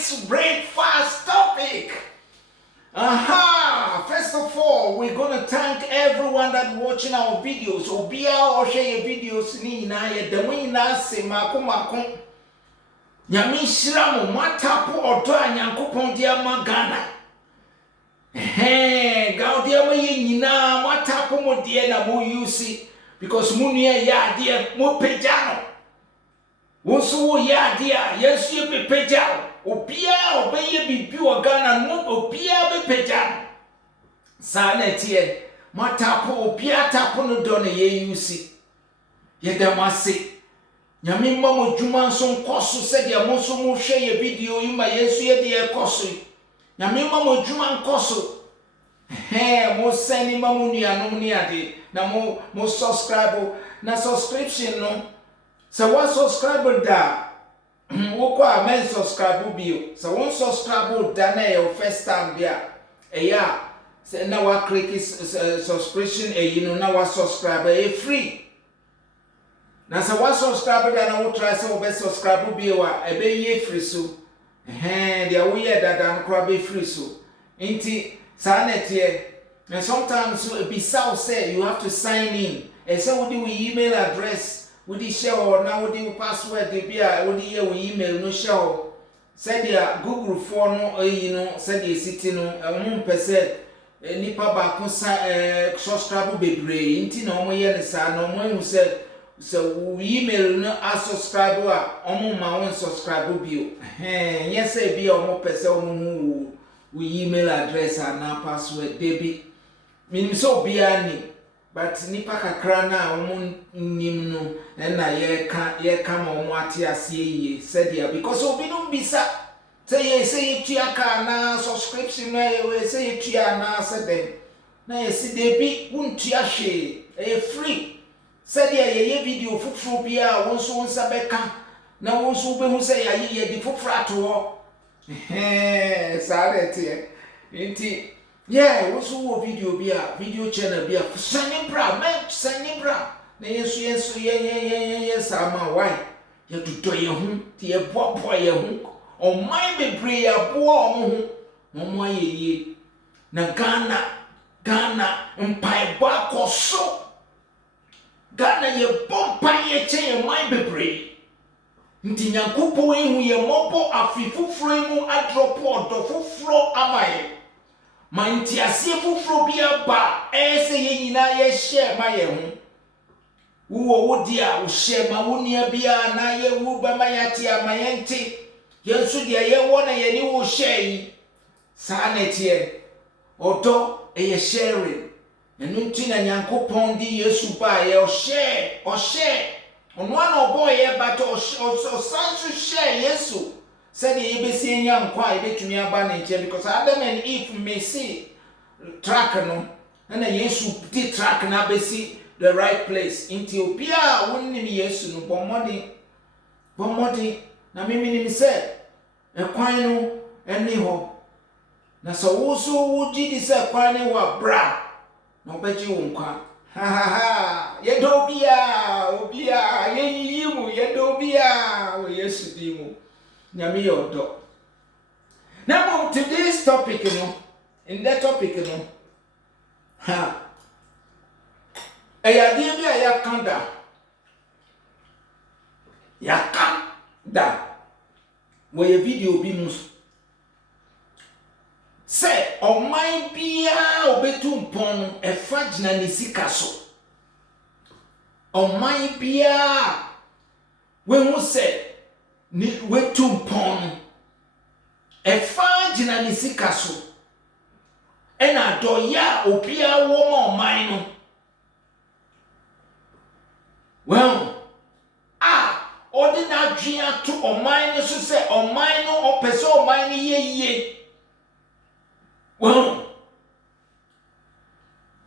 week's breakfast topic. First of all, we're going to thank everyone that watching our videos. Obia or share videos ni na ye demu na se mako. Nyame hyira mo matapo odo anyankopon dia magana. Gaudi ama ye nyina matapo mo die na mo use because mo nua ya de mo pejano. Wonso wo ya de a yesu ye pejao. Obia obeye bibi ogana no obia be pejano. Sa na tie matapo obia tapo no do na ye use. Ye dem ase. Nyame mma mo dwuma nso nkoso se de mo so mo hwe ye video yi ma yesu ye de ekoso. Nyame mma mo dwuma nkoso. Mo send ma mo nuanom ni ade na mo subscribe na subscription no. So what subscribe da wo kwa men subscribe bio. So one subscribe da na your first time bia. Eya se na wa click subscription you know na wa subscribe free. Na se wa subscribe da na wo try se wo be subscribe bio a e be ye free so. Dia wo ye dada no kra be free so. Nti sanete and sometimes be south say you have to sign in. And so with the email address, with the show now with the password the bia with the email no show. Said ya Google phone no you know said the city no person nipa ba ko subscribe bebre nti na omo ye ne sa na omo hu say so email no subscribe a omo ma won subscribe bio yes say bia omo person omo we email address and password debi minim so bia ni but nipa kakra na omo nim no na ye ka ma omo ate ase ye said ya because obi no bisa say tua ka na subscription na we say tua na said na ye si debi wuntua hwe e free said ya ye video fufuru bia wonso wonsa beka na wonso be hu say ya ye di fufuru ato ho Sarete. Inti. Yeah, what's wo video bia, video channel bia. Sending bra, man, sending bra. Na yesu yes ama why? Ya tuto ye hu, ti e bobo ye hu. O mai bebre ya bo omo hu. Mo ye. Na Ghana mpai ba koso. Ghana ye bompa ye chen mai bebre. Nti nyankopon ehu ye mobo afifufuro mu adropo odo fufuro amaye manti asie fufuro bia ba ese ye nyina ye share ma ye hu wo dia wo share ma wo nia bia na ye wu ba ma ya ti amaye nti yensu dia ye wo na ye ni wo share yi sa na tie odo ye sharing enu nti na nyankopon di Yesu ba ye o share ono na boy e but o sansu share Yesu said ye be see nya nkwa e betumi aba na nche because Adam and Eve may see track no na Yesu di track na be see the right place into obia wonni ni Yesu no bomodi na mimi ni se e kwan no eni ho na so wo so wo di di se kwan ne wa bra na obeji wo nkwa obia yimu yedobia we Yesu dimu nyame yodo now today's topic in that topic eyade bia yakanda we video bi mu say oman bia obetu mpon efa gina ne sika so oman bia we hu say ni wetu mpon efa gina ne sika so ena do ya obia wo ma oman no well ordinary dream to oman no so say oman no opese oman ni ye well,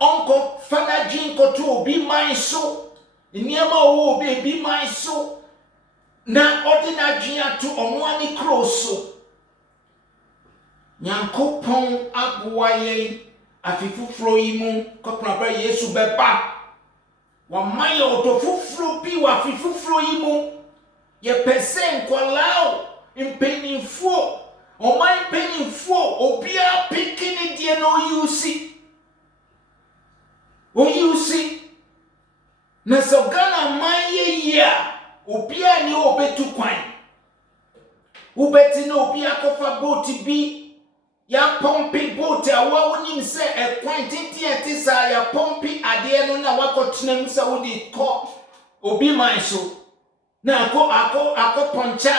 Uncle Father Jinko to be my soul. Niama wo be my soul. Na ordinary to omwani kroso. Nyankopon abuaye afifufro yimu kopna bra Yesu beba. Wa mayo to fufro bi wa afifufro yimu. Ye pese nkwalao impenifo Oman penny for Obia picking it, dear, no, you see. Oh, you see. Nasogana, my year, Obia, ni obetu quine. Ubeti no Obia kofa boat be ya pompi boat, a wawunim say a quantity tisa ya pompi adie no na wako tinem sa wudi ko obi man so. Na ako poncha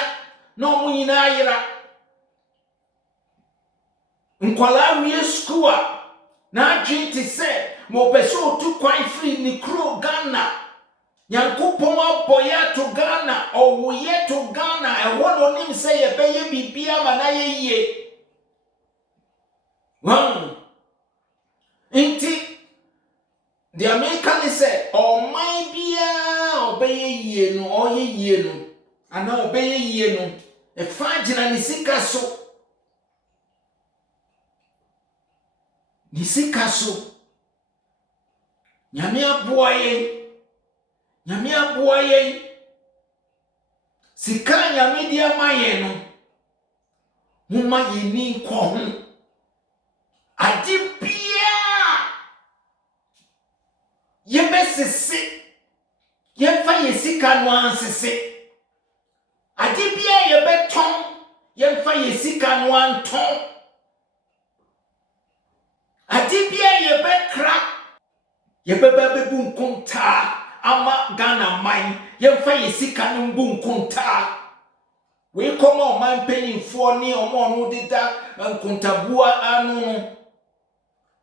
no mu nyina yira. Nkwala wie school na adwin ti se mo peso otu kwan free ni kro Ghana. Nyankopon aboya to Ghana or ye to Ghana e wono nim se ye beye bibia ma na ye yie. Inti the American say o man bia obeye yie no oye yie no ana obeye yie no e fa gina ni sika so. Nisika so nyame aboye sika nyame dia maye no huma yini ko ho ade bia yebesese yefa yesika no ansese ade bia yebeton yefa yesika no anton Adibia yebekra yebeba bebu nkonta ama Ghana man yemfa yesika no mbu nkonta we koma o man penifo ni omo no dida nkontabua anu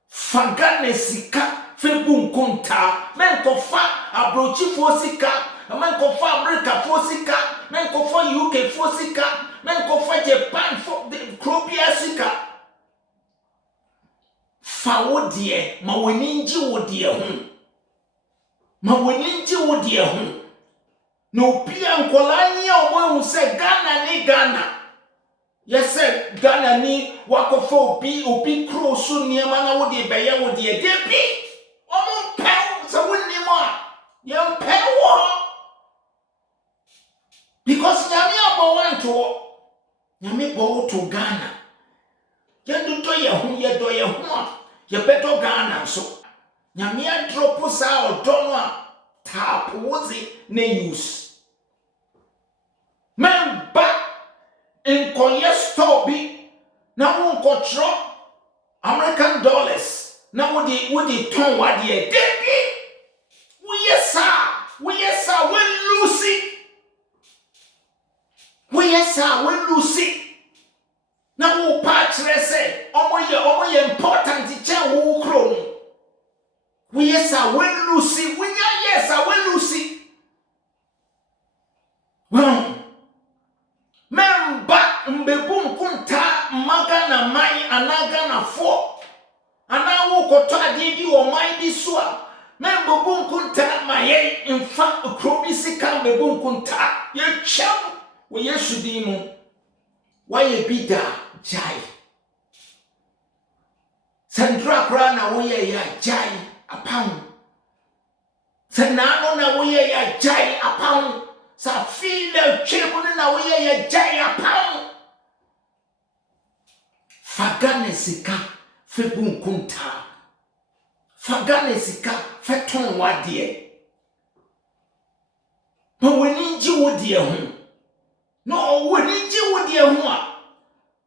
fagane sika febu nkonta menkofa abrochifo sika menkofa America fo sika menkofa UK fo sika menkofa Japan fo krobia sika fa wo de ma wani nji wo de ho no pia nkola nya omo se Ghana ni Ghana yes Ghana ni wakofa obi cross niema na wo de beye wo de bi omo pew so woni mo yem pew because nyame abo wanto nyame bo to Ghana yendu to ye ho ye beto Ghana so nyame a drop sa odono a tap wozi ne use memba in store bi na won control American dollars na wodi ton wade e debi we yes we lose na wo pa kire se omo ye important che wo kro no we lose we lose memba mbebu nkunta magana mai anaga na fo ana wo koto ade bi wo mai bi so a membebu nkunta maye mfa kro bi sika mbebu nkunta ye cham wo yesu di mu waye bida jai sandra kra na wo ye ya jai apam sanano na wo ye ya jai apam sa file chebo na wo ye ya jai apam fagane sika febu nkunta fagane sika feton wade ma wani ji wode ho no wani ji wode ho a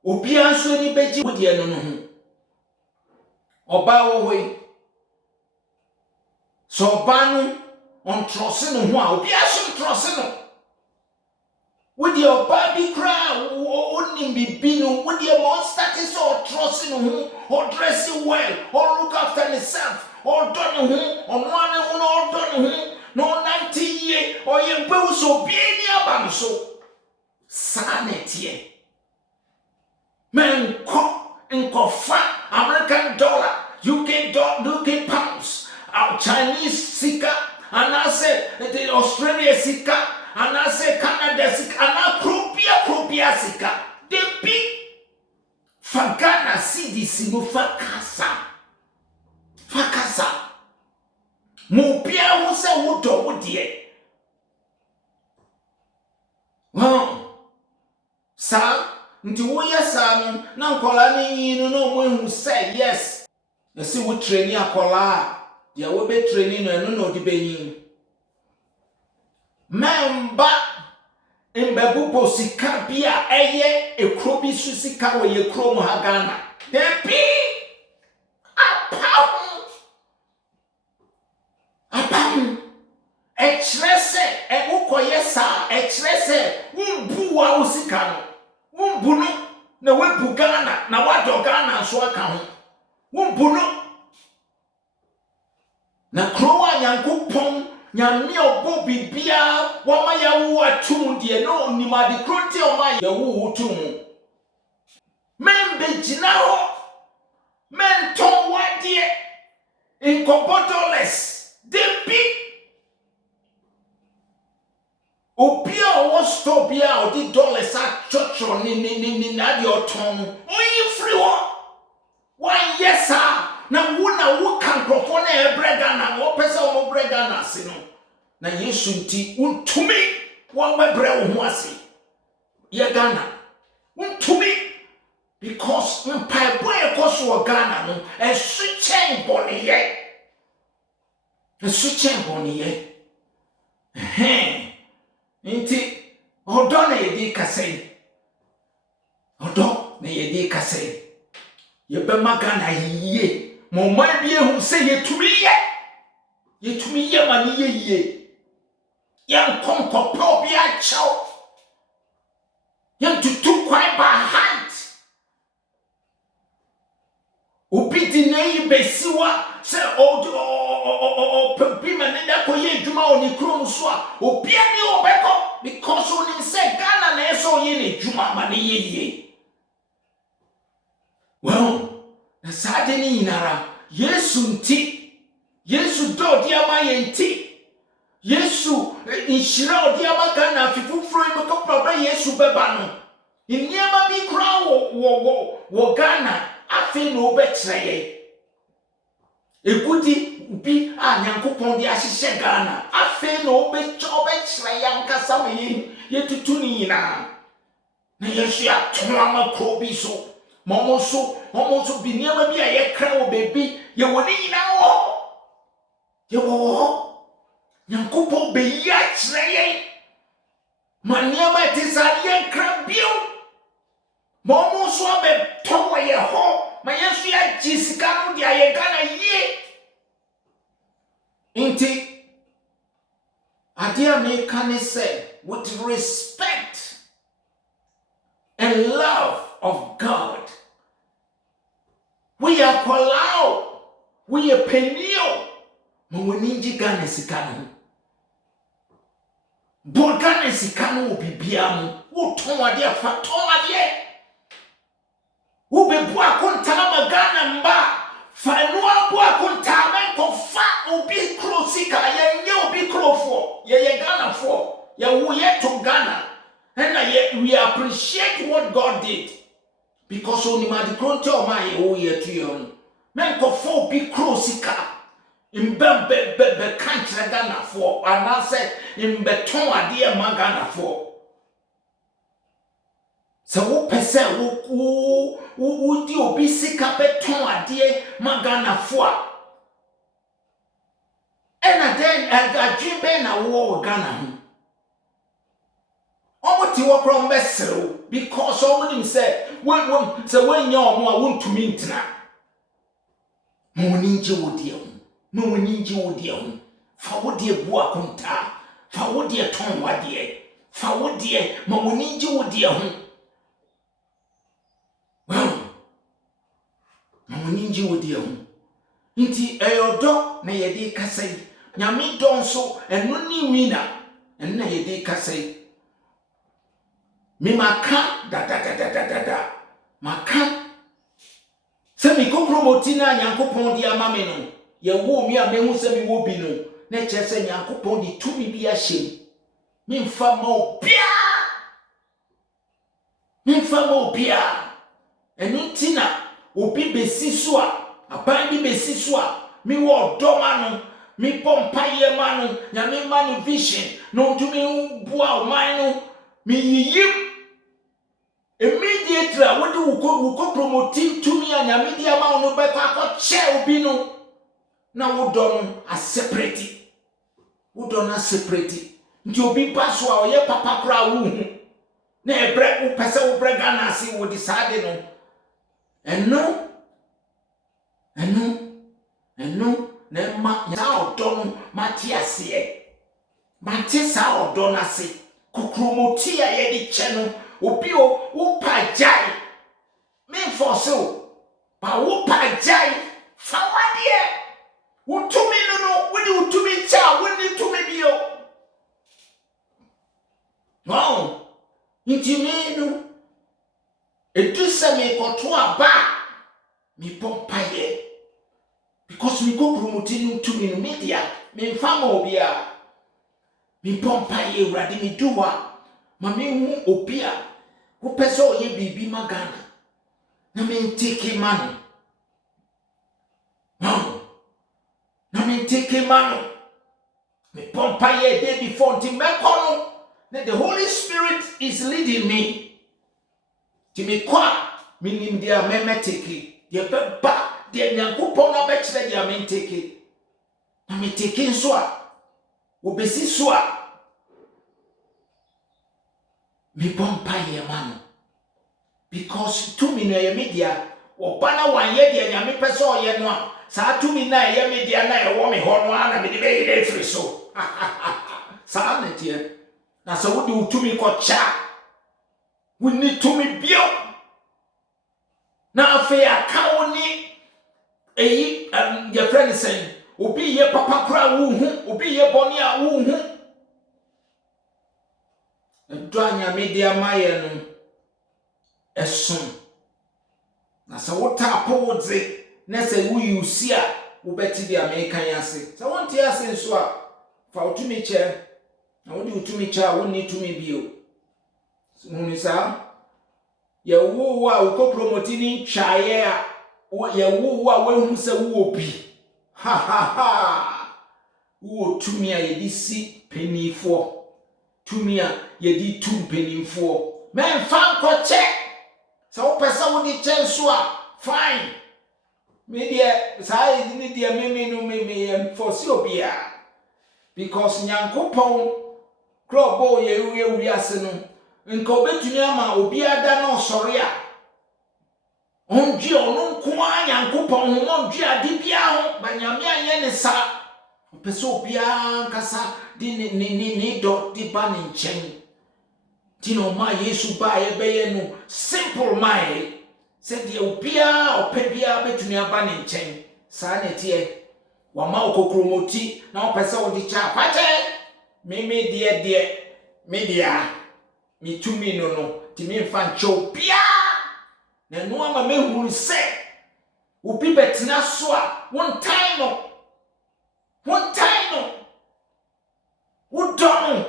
obi anso ni beji wode no ho oba wo hoi so oba no on trose no ho a obi aso trose no wode oba bi kra onim bibi no wode mo start so trose no ho or dress well or look after himself or do no ho on one no do no ho no 90 year or ye gbe so bi ni abam so sanetie men ko fa American dollar UK pounds our Chinese sika and I say the Australia sika and I say Canada sika and I krupia sika the big fagana CDC no fakasa mo bia wo se wo do wo de sa nti wo yesa no na nkola ne yin no mo ehu say yes na si wo training akola dia wo be training no eno no di benyin memba imbebupo sika bia eye ekro bi su sika wo ye kro mu ha Ghana debi apam echrese ukoye sa echrese umbu wa usika no umbu no na webu Ghana na wado Ghana so aka ho umbu no na krowa Nyankopon nyame obo bibia wama ya wo atum de no nimade kronti o ma ya wo tum membe gina ho menton wade incompatibles debi obia o stop ya o di dollars a chocho ni na de oton oyi free one yes na wo kan krofo na ebrega na wo pese o brega na ase no na Yesu nti untumi wo mebre wo ho ase ye Ghana untumi because mpai boy ekoso Ghana no esu chen boniye nti odo na yedi kasei odo na yedi kasei ye be Ghana yiye mo man bi ehu se yetumi ye mani ye yan konkopo bi a chaw yan tutu kwai ba hand obi di nei besiwa se o pepi mane da ko ye djuma oni krom so a obi ani obeko because oni se Ghana na eso ye ne djuma mane ye well na sade ni inara Yesu nti Yesu do di ama ye nti Yesu inshira odi ama Ghana fifufuro imeko problem Yesu beba no niema bi kra wo Ghana afi no obekire ye egudi bi a Nyankopon di ahihye Ghana afi no obekire yankasa me ye tutu ni ina na Yesu ya tonama ko bi so momo so bi niema bi a ye kra wo bebi ye woni ina wo ye wo Nyankopon be ya kire ye maniema tisariye kra bio momo so be towo ye ho ma Yesu ya jisika no dia ye Ghana ye inti adia me can say with respect and love of God we are kwalao we are penio mo woninji Ghana sika no bo Ghana sika no obibia mo wo ton ade afa ton ade wo be bu akonta ma Ghana mba fa no abu akonta men ko fa obi kro sika ye nye obi krofo ye Ghana fo ye wo ye to Ghana and we appreciate what God did because only ma di kronte o ma ye wo ye to you men ko fo obi kro sika imbe kantre Ghana fo anase imbe ton ade ma Ghana fo so wo pese wo di obi sika beton ade ma Ghana fo a ena den adwin be na wo Ghana ho omoti wo krom besrew because omuni say when say when nya omo a wontumi ntina mo ni nje wo die ho fa wo die bu akonta fa wo die ton wade fa wo die ma wo ni nje wo die ho Mamuninji wodi ehun nti eyodo na yedi kasai nyame don so enu ni wina enu na yedi kasai mi maka da maka se mi kokromoti na Nyankopon di amame no ye wo mi a mehu se mi wo bi no na chese Nyankopon di tumi bi a hye mi mfa ma obia enu tina obi besi so a aban bi besi so a mi wo doma no mi pompa ye ma no nyame ma no vision no ntumi bua o man no mi yiyim immediately what do we go promote to me and media ma no be kwa share obi no na wo don a separate wo don a separate nti obi ba so a oye papa kra wo hu na ebre wo pese wo brega na ase wo decide no eno na ma ya odon ma ti ase ma ti sa odon ase kukromoti a ye di che no obi o wo pa jai me force o pa wo pa jai fa wadie wo tumi no wo di wo tumi cha wo ni tumi bio no intimi no edu se me koto aba mi pompaye because we go promoting to me media me fama obia mi pompaye urade mi duwa ma me hu obia wo pese oye bibi magana na me take man no na me take man me pompaye day before ti me kono that the Holy Spirit is leading me ti me kwa minim dia me meteke dia beba dia nyankopon na be kire dia me take na me take nso a obesi so a me pompaye man because to me na ye media obana wan ye dia nyame pese oye no a sa to me na ye media na ye wo me ho no ana me de be ye free so sa na tie na so wo de to me ko cha we need to me bio na afi aka oni eyi your friend is saying obi ye papa kra wo hu obi ye boni a wo hu do anya media maye no esun na so wo tap wo dze na se wo yusi a wo beti di American yase so won ti ase nso a fa otumi che na wo di otumi che a wo ni tumi bio so sa ye wo a wo promote ni twaye a ye wo a wo hu se wo obi ha wo tumi a ye di si penifo tumi a ye di tu penifo men fan ko che so pesa wo di che so a fine me dia sai ni dia me force obia because nyankopon krobo ye wiase no nka obetumi ama obi ada na osore a onji onu nko nyankopon ho onji ade bia ho banyame anye ne sa pesa obi ankasa di ni do di ba ne nchen ti no ma Yesu ba ye beye no simple mai said ye obia opebia betumi aba ne nchen sa na tie wa ma okokromoti na opesa wo di cha pache me die media mi tumi no ti mi mfa ncho bia na no ama mehuru se obi betina so a one time wo don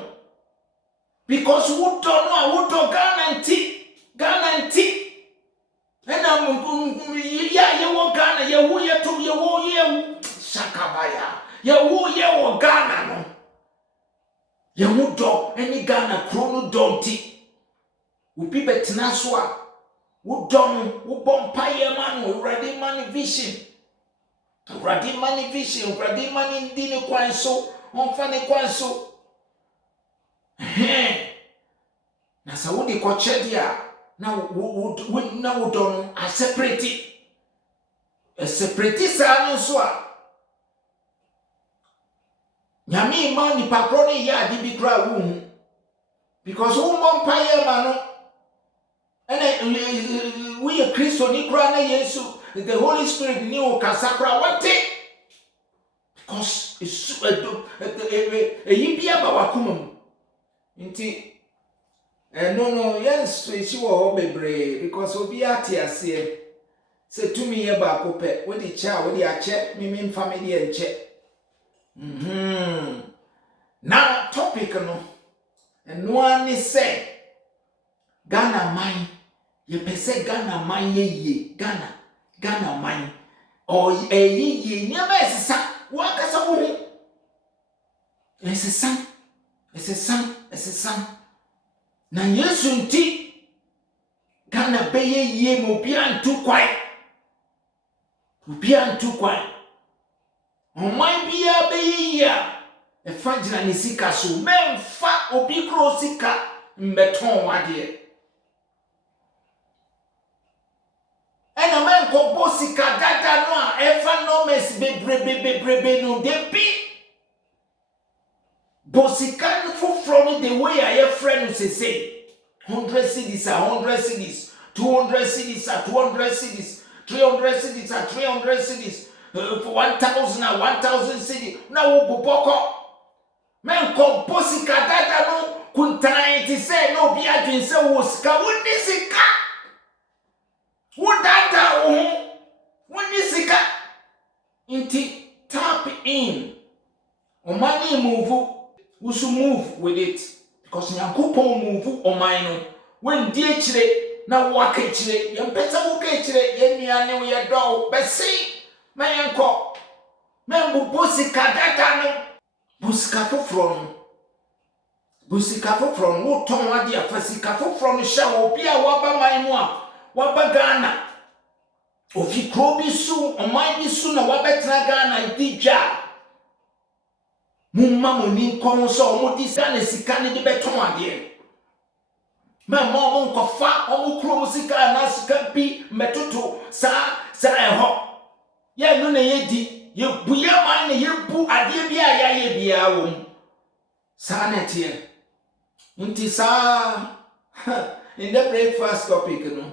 because wo don no a wo don guarantee ena ya ye wo Ghana ye wo ye to ye wo ye shakabaya ye wo ye wo Ghana no ye wo do eni Ghana krono donti obi betina so a wo don wo bompa ye man wo ready man vision ready man ndi ne kwan so onfa ne kwan so na sa wo de ko chedia na wo don a separate sa no so a nyame ma ni pakro ne ya di bi kra wo hu because wo bompa ye man no ene we a Christian ni kra na Yesu the Holy Spirit ni o kasakra wate because it's yibia ba wakuma nti no yes she wo bebre because obi ate ase se tumi ye ba ko pe we di cha we di ache mi family enche now topic no no ani say Ghana man ye pese Ghana man ye Ghana man o ye nyama esesa wakasa wo hu esesa na Yesu nti Ghana beye ye mo bia ntu kwan. Bia ntu kwan. Oman bia beye ya. E fa gina ni sika so. Memfa obi kro sika mbeton wade. Ena men ko bosika dada no a e fa no mes bebrebe no de bi. Bosika fufro no the way I friend say 100 cedis are 100 cedis, 200 cedis are 200 cedis, 300 cedis are 300 cedis, 1,000 are 1,000 cedis. Now buboko men komposika dada no kuntan ti say no bi adwin say wo sika woni sika. Wo dada woni sika. Inti tap in. O money move. We should move with it because Nyankopon move o man when die kire na waka kire ye mpesa wo ka kire ye nuane wo ye do be si mayenko membu bosika dada no bosika foforo wo ton ade afasika foforo no hye wo bia waba man mu a waba Ghana ofi krobi su o man bi su na wabetra Ghana di dwa mumma moni kon so mo di sane sika ne de beton ade ma mo nkofa o kro sika na sika bi metoto sa eho ye no na ye di ye buya man ne ye bu ade bi a ya ye bia wo sa na tie nti sa in the breakfast topic no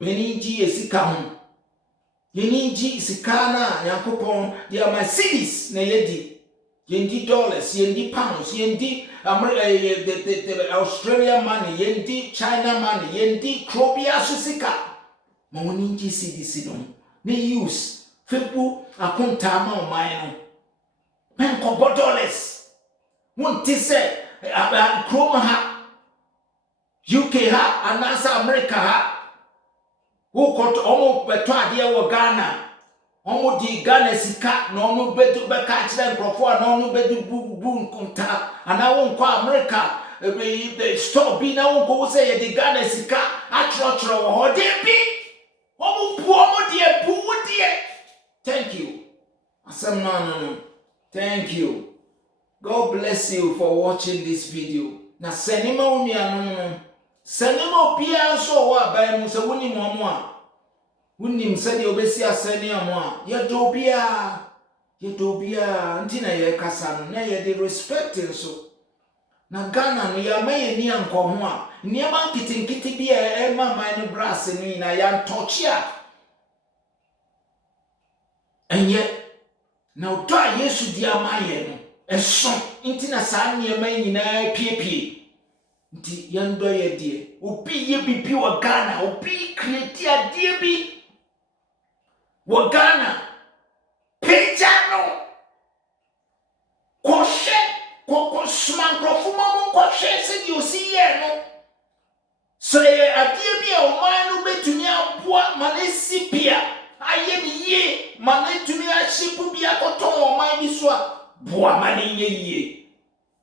meni ji sika ho yeni ji sika na Yakopon dia my cities na ye di yendi dollars, yendi pounds, yendi the Australian money, yendi China money, yendi Krobia Susika. Moninji CDC no. Ne use febu akontama o mine no. Men kobo dollars. Won't say Chroma ha, UK ha, anasa America ha. Who got almost beto ade wo Ghana. Omo di Ghana sika na onu bedu be ka kire nkrofo na onu bedu bu nkunta ana won kwa America the store bi na won ko say ye di Ghana sika atrochro wo ho de bi omo bu omo de bu wo de. Thank you asem no thank you. God bless you for watching this video. Na senima unuanu senima pia so wa ba mu se woni mo a Unim said you obesi asani amwa ye dobia ntina ye kasa no na ye de respect so na Ghana no ya maye ni anko ho a niema nkitinkiti bi e ma man no brass ni na ya ntochi a enye na odo a Yesu di amaye no eso ntina sa niema nyina piepie nti yando ye die obi ye bibi wa Ghana obi create adie bi wo Ghana pejano koshe koko smankrofo mo koshe se di osiye no so ye adie bi o man no betumi aboa manesi bia aye ni ye manetumi a shipu bia koton o man bi so a boa mane ye.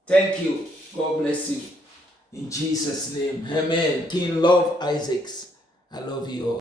Thank you. God bless you. In Jesus' name. Amen. King Love Isaacs. I love you all.